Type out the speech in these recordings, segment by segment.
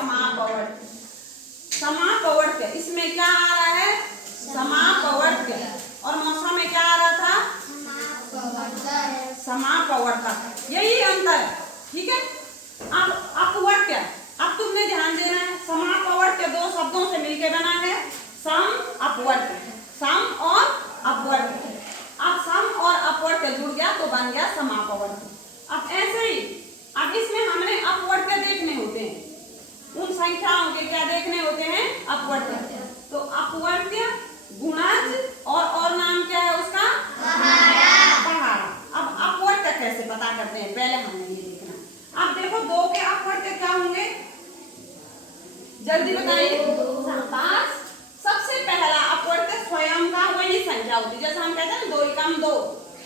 समापवर्त्य। समापवर्त्य इसमें क्या आ रहा है? समापवर्त्य। और मौसा में क्या आ रहा था? समापवर्तक। यही अंतर है, ठीक है। अब अपवर्त्य, अब तुमने ध्यान देना है, समापवर्त्य दो शब्दों से मिलकर बना है, सम अपवर्त्य, सम और अपवर्त्य। अब सम और अपवर्त्य जुड़ गया तो बन गया समापवर्त्य। अब ऐसे ही अब इसमें हमने अपवर्त्य देखने होते हैं, उन संख्याओं के क्या देखने होते हैं? अपवर्त्य। तो अपवर्त्य, गुणज और नाम क्या है उसका? पहाड़ा। अब अपवर्त्य कैसे पता करते हैं, पहले हमें ये देखना। अब देखो दो के अपवर्त्य क्या होंगे, जल्दी बताइए। सबसे पहला अपवर्त्य स्वयं का वही संख्या होती है, जैसे हम कहते हैं ना 2 एकम 2,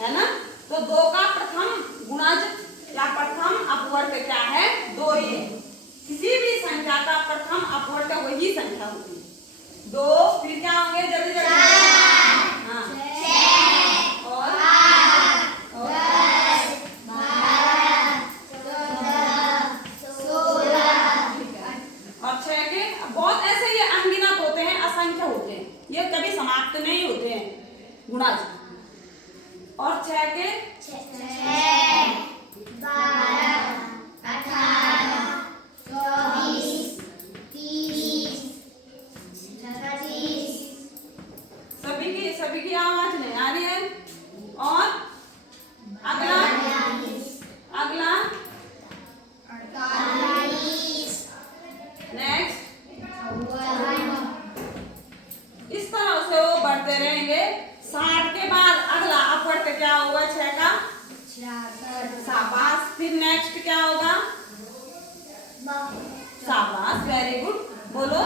है ना। तो 2 का प्रथम गुणज या प्रथम अपवर्त्य क्या है? 2 ही है। किसी भी संख्या का प्रथम अपवर्त्य वही संख्या होती है 2। फिर क्या होंगे? जल्दी जल्दी। हाँ, और 6 के बहुत ऐसे ये अनगिनत होते हैं, असंख्य होते हैं, ये कभी समाप्त नहीं होते हैं गुणज। और 6 के 12, 18, 24, 30, 36। सभी की आवाज नहीं आ रही है। और अगला 48, नेक्स्ट। इस तरह से वो बढ़ते रहेंगे। 60 के बाद अगला अपवर्त्य क्या होगा? 6 का शाबाश। फिर नेक्स्ट क्या होगा? शाबाश, वेरी गुड, बोलो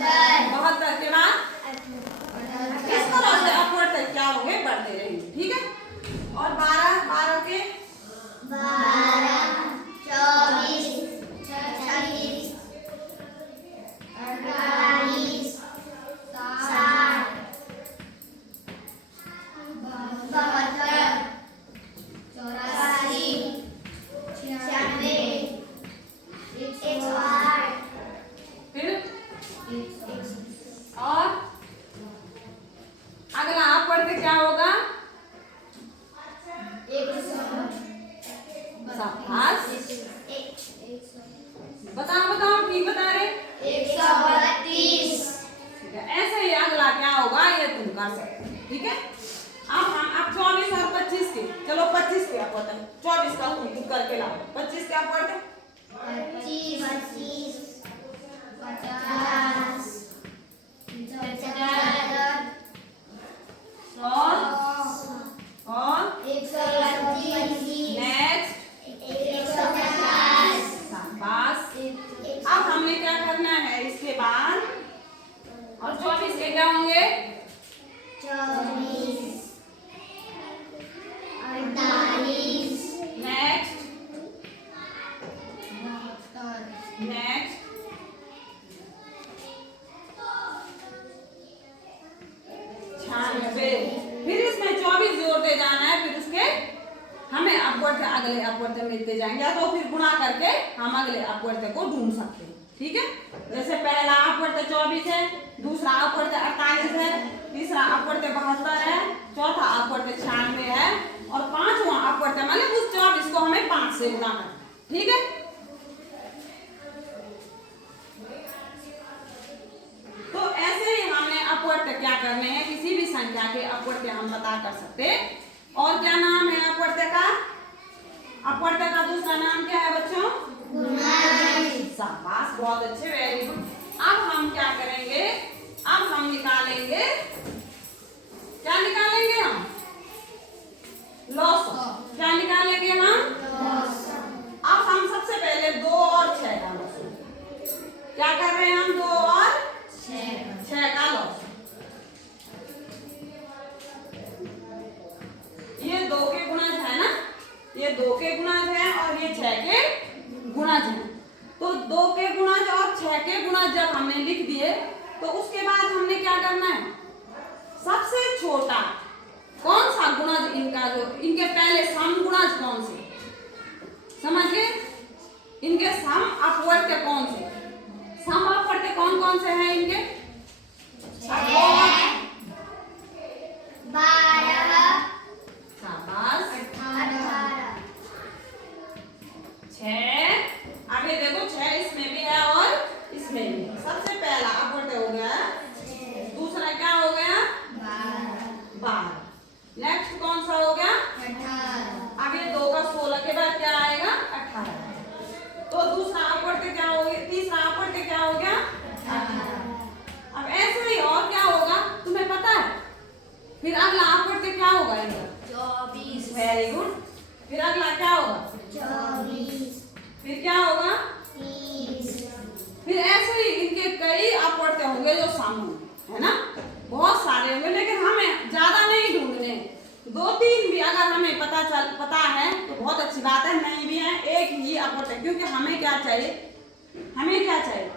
72 के बाद। इस तरह से अपवर्त्य क्या होंगे? बढ़ते रहेंगे, ठीक है। और 12 के 12, 24, 36, 48, 60, 72, 84, 96, 108। फिर और अगला अपवर्त्य क्या होगा? 100। शाबाश, बताओ ठीक बता रहे? 132। ऐसे ही अगला क्या होगा ये तुम कर सकते हो, ठीक है। अब 24 और 25 के, चलो 25 के अपवर्त्य, 24 का तुम करके लाओ। 25 के अपवर्त्य 25, 50, 75, और 125, नेक्स्ट 150। शाबाश। अब हमने क्या करना है इसके बाद? और 24 के क्या होंगे? 24, 48, नेक्स्ट 96। फिर इसमें 24 जोड़ते जाना है, फिर उसके हमें अपवर्त्य अगले अपवर्त्य मिलते जाएंगे, या तो फिर गुणा करके हम अगले अपवर्त्य को ढूंढ सकते हैं, ठीक है। जैसे पहला अपवर्त्य 24 है, दूसरा अपवर्त्य 48 है, तीसरा अपवर्त्य 72 है, चौथा अपवर्त्य 96 है, और पांचवा अपवर्त्य मतलब उस 24 को हमें 5 से गुणा करना, ठीक है। तो ऐसे ही हमने अपवर्त्य क्या करने हैं, किसी भी संख्या के अपवर्त्य हम पता कर सकते हैं। और क्या नाम है अपवर्त्य का? अपवर्त्य का दूसरा नाम क्या है बच्चों? शाबाश, बहुत अच्छे, वेरी गुड। अब हम क्या करेंगे? अब हम निकालेंगे, क्या निकालेंगे हम? लॉस। क्या निकालेंगे हम? अब हम सबसे पहले 2 और 6 का लॉस क्या कर रहे हैं हम? 2 और 6 का लॉस। ये 2 के गुणज है ना, ये 2 के गुणज है और ये 6 के गुणज है। तो 2 के गुणज और 6 के गुणज जब हमने लिख दिए तो उसके बाद हमने क्या करना है? सबसे छोटा कौन सा गुणज इनका, जो इनके पहले सम गुणज कौन से, समझ गए? इनके सम अपवर्त्य कौन से, सम अपवर्ड के कौन कौन से हैं इनके? 12 शाबाश। 18 6 आगे देखो 6 इसमें भी है और इसमें भी है। सबसे पहला अपवर्ड हो गया, दूसरा क्या हो गया? 12। नेक्स्ट कौन सा हो गया? 18 आगे 2 का 16 के बाद क्या आएगा? 18। तो दूसरा अपवर्ड के क्या हो गया? तीसरा अपवर्ड के क्या हो गया? 18। अब ऐसे ही और क्या होगा तुम्हें पता है? फिर अगला अपवर्ड के क्या होगा इनका? 24 वेरी गुड। फिर अगला क्या होगा? 24 फिर क्या होगा? 30 फिर ऐसे ही इनके कई अपवर्ड के होंगे जो सामने है ना, बहुत सारे होंगे, लेकिन हमें ज्यादा नहीं ढूंढने। 2-3 भी अगर हमें पता है तो बहुत अच्छी बात है, नहीं भी है एक ही अपवर्ड है, क्योंकि हमें क्या चाहिए? हमें क्या चाहिए?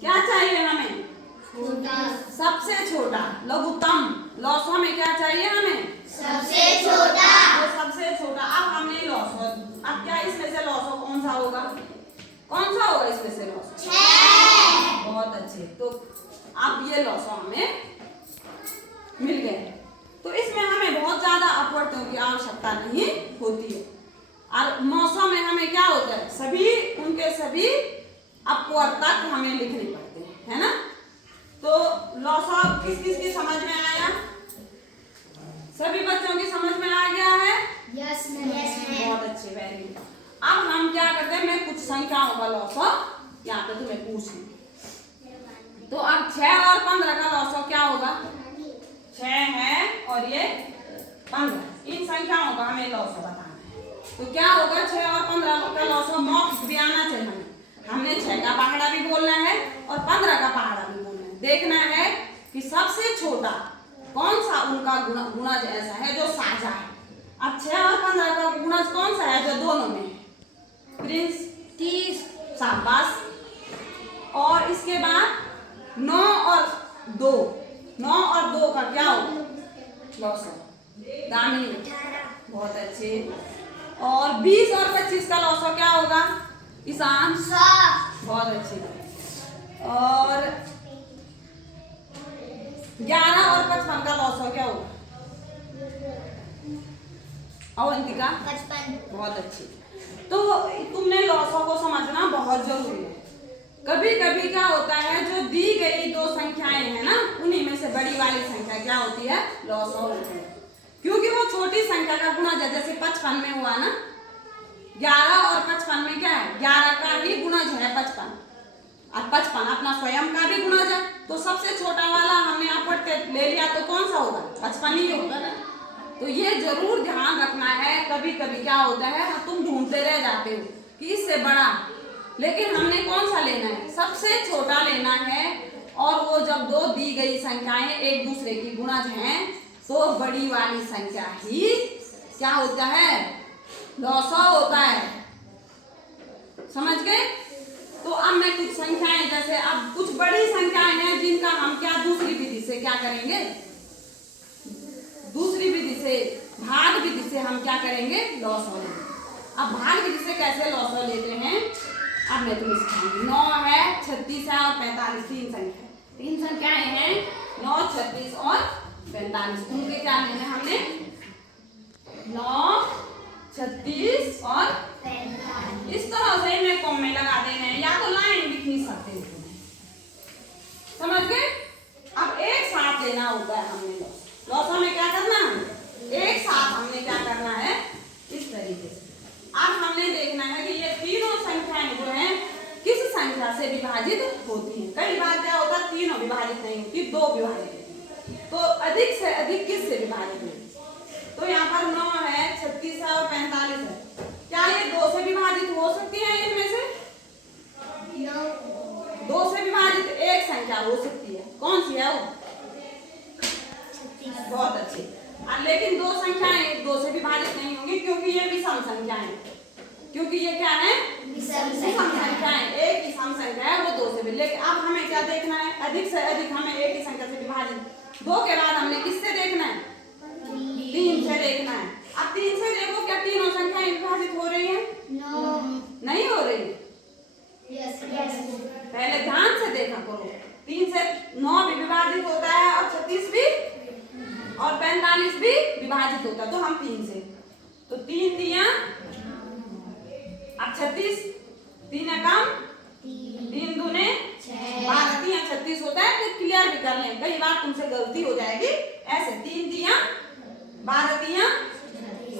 क्या चाहिए हमें? छोटा सबसे छोटा लघुत्तम लॉसो में क्या चाहिए हमें? सबसे छोटा तो सबसे छोटा। अब हमने लॉसो, अब क्या इसमें से लॉसो कौन सा होगा? कौन सा होगा इसमें से लॉसो? 6 बहुत अच्छे। तो अब ये लॉसो हमें मिल गए। तो इसमें हमें बहुत ज्यादा अपवर्तों की आवश्यकता नहीं होती है। और मौसम में हमें क्या होता है? सभी उनके सभी अपवर्त तक हमें लिखने पड़ते हैं, है ना। तो लॉसो किस किस की समझ में आया? सभी बच्चों की समझ में आ गया है? यस मैम बहुत अच्छे, वेरी गुड। अब हम क्या करते हैं, मैं कुछ संख्याओं का लॉसो यहाँ पे तुम्हें पूछ लूं। तो अब 6 और 15 का लॉसो क्या होगा? 6 है और ये 15, इन संख्याओं का हमें लॉसो बताना है। तो क्या होगा? 6 और 15 का लॉसो मॉक्स भी आना चाहिए हमें। हमने 6 का पहाड़ा भी बोलना है और 15 का पहाड़ा भी बोलना है। देखना है कि सबसे छोटा कौन सा उनका गुणज ऐसा है जो साझा है। अब 6 और 15 का गुणज कौन सा है जो दोनों में है? प्रिंस 30 शाबाश। और इसके बाद 9 और 2, 9 और 2 का क्या होगा? लॉसो दामिनी 18 बहुत अच्छे। और 20 और 25 का लॉसो क्या होगा? ईशान 100 बहुत अच्छे। और 11 और 55 का लॉसो क्या होगा? अवंतिका 55 बहुत अच्छी। तो तुमने लॉसो को समझना बहुत जरूरी है। कभी कभी क्या होता है, जो दी गई 2 संख्याएं हैं ना, उन्हीं में से बड़ी वाली संख्या क्या होती है? लॉसो होती है, क्योंकि वो छोटी संख्या का गुणज है। जैसे 55 में हुआ ना, 11 और 55 में क्या है? 11 का ही गुणज है 55, और 55 अपना स्वयं का भी गुणज है। तो सबसे छोटा वाला हमने अपवर्त ले लिया तो कौन सा होगा? 55 ही होगा ना। तो ये जरूर ध्यान रखना है। कभी कभी क्या होता है, तुम ढूंढते रह जाते हो कि इससे बड़ा, लेकिन हमने कौन सा लेना है? सबसे छोटा लेना है। और वो जब 2 दी गई संख्याएं एक दूसरे की गुणज हैं, तो बड़ी वाली संख्या ही क्या होता है? लॉसो होता है। समझ गए? तो अब मैं कुछ संख्याएं, जैसे अब कुछ बड़ी संख्याएं हैं जिनका हम क्या दूसरी विधि से क्या करेंगे? दूसरी विधि से, भाग विधि से हम क्या करेंगे? लॉसो लेंगे। अब भाग विधि से कैसे लॉसो लेते हैं अब मैं तुम्हें सिखाऊंगी। 9 है, 36 है और 45, 3 संख्या, 3 संख्याएं हैं 9, 36 और 45। उनके क्या लेने हमने? 9, 36 और 45 इस तरह से मैं कॉम में लगा देने हैं, या तो लाइन लिख नहीं सकते हो तुम्हें। समझ गए? अब एक साथ लेना होता है हमने लॉसो में क्या करना है? एक साथ हमने क्या करना है? इस तरीके से। अब हमने देखना है कि ये तीनों संख्याएं जो हैं किस संख्या से विभाजित होती हैं। कई बार क्या होता है, तीनों विभाजित नहीं होती, 2 विभाजित होती है। तो अधिक से अधिक किस से विभाजित होती? तो यहाँ पर 9 है, 36 है और 45 है। क्या ये 2 से विभाजित हो सकती है? इनमें से 2 से विभाजित एक संख्या हो सकती है। कौन सी है वो? बहुत अच्छी। लेकिन 2 संख्याएं 2 से विभाजित नहीं होंगी, क्योंकि ये विषम संख्याएं, क्योंकि ये क्या है? विषम संख्याएं। एक ही सम संख्या है, वो 2 से भी। लेकिन अब हमें क्या देखना है? अधिक से अधिक हमें एक ही संख्या से विभाजित। 2 के बाद हमने किससे देखना है? 3 से देखना है। अब 3 से देखो, क्या तीनों संख्याएं विभाजित हो रही है? No. नहीं हो रही। Yes. पहले ध्यान से देखा करो। 3 से 9 भी विभाजित होता है और 36 भी और 45 भी विभाजित होता है। तो हम 3 से, तो 3 दिया अब 36, 3 कम 3 दूने 12, 3 36 होता है। तो क्लियर भी कर लें, कई बार तुमसे गलती हो जाएगी। ऐसे 3 दिया 12 दिया।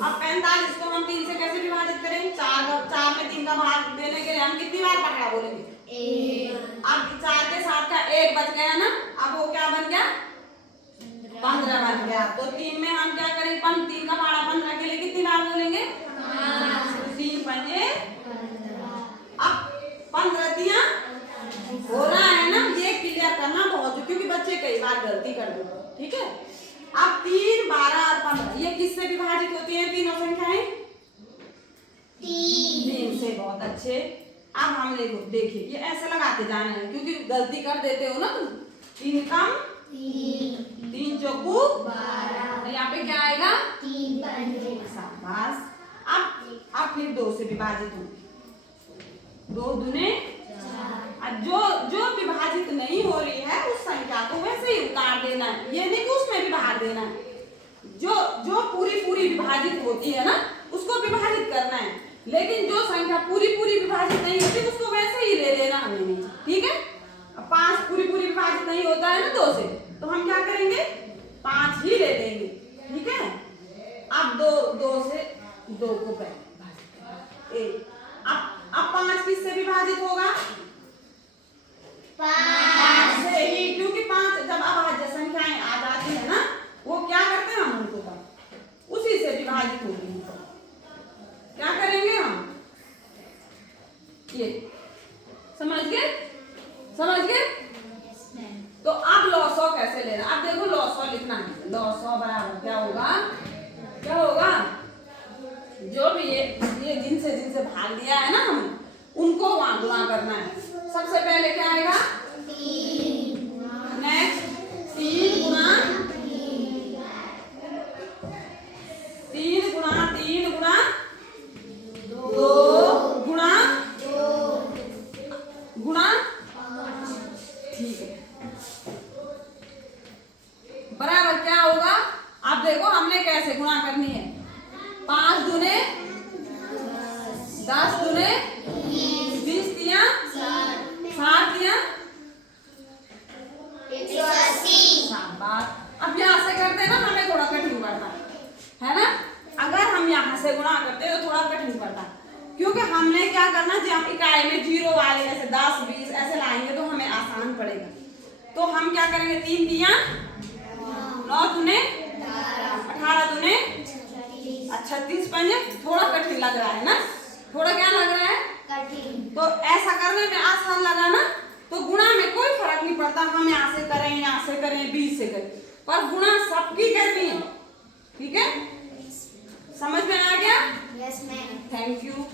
अब 45 को हम 3 से कैसे विभाजित करेंगे? 4 में 3 का भाग देने के लिए हम कितनी बार पकड़ा बोलेंगे? अब 4 के साथ का 1 बच गया ना, अब वो क्या बन गया? 15 बन गया। तो 3 में हम क्या करेंगे? 3 का भाड़ा 15 के लिए कितनी बार बोलेंगे? 3 पंजे। अब 15 दिया हो रहा है ना, ये क्लियर करना बहुत, क्योंकि बच्चे कई बार गलती कर देते हैं। ठीक है, अब 3, 12 और 15 ये किससे विभाजित होती है? तीनों संख्याएं 3 से। बहुत अच्छे। अब हम देखिए ये ऐसे लगाते जाना है, क्योंकि गलती कर देते हो ना तुम। 3 कम 3 चौकू 12, यहाँ पे क्या आएगा? 3 शाबाश। अब फिर 2 से विभाजित होंगे, 2 दूने। जो विभाजित नहीं हो रही है उस संख्या को वैसे ही उतार देना है, ये नहीं कि उसमें विभाग देना है। जो पूरी विभाजित होती है ना उसको विभाजित करना है, लेकिन जो संख्या पूरी विभाजित नहीं होती उसको वैसे ही ले लेना हमें। ठीक है, अब 5 पूरी विभाजित नहीं होता है ना 2 से, तो हम क्या करेंगे? 5 ही ले लेंगे। ठीक है, अब 2 से 2 को पहले अब 5 किससे विभाजित होगा? 5 से ही, क्योंकि 5 जब अभाज्य संख्याएं आ जाती है ना, वो क्या करते हैं? हम उनको उसी से विभाजित होती है। क्या करेंगे हम? ये समझ गए? तो अब लॉसॉ कैसे लेना? अब देखो लॉसॉ लिखना है। लॉसॉ बराबर क्या होगा? जो भी ये जिनसे भाग दिया है ना हम, उनको वहां गुणा करना है। सबसे पहले क्या आएगा? 3। नेक्स्ट 3 गुणा 3 गुणा 3 गुणा 2 गुणा ठीक है, बराबर क्या होगा? अब देखो हमने कैसे गुणा करनी है। 5 दूने 10 दूने 20 दिया 60 दिया 180। अब यहाँ से करते ना हमें थोड़ा कठिन पड़ता है ना। अगर हम यहाँ से गुणा करते तो थोड़ा कठिन पड़ता, क्योंकि हमने क्या करना, जब हम इकाई में 0 वाले ऐसे 10 20 ऐसे लाएंगे तो हमें आसान पड़ेगा। तो हम क्या करेंगे? 3 दिया 9 दूने 18 दूने 36 पंजे। थोड़ा कठिन लग रहा है ना? थोड़ा क्या लग रहा है? कठिन। तो ऐसा करने में आसान लगा ना, तो गुणा में कोई फर्क नहीं पड़ता, हम यहाँ से करें 20 से करें, पर गुणा सबकी करनी है। ठीक है, समझ में आ गया? Yes ma'am. Thank you.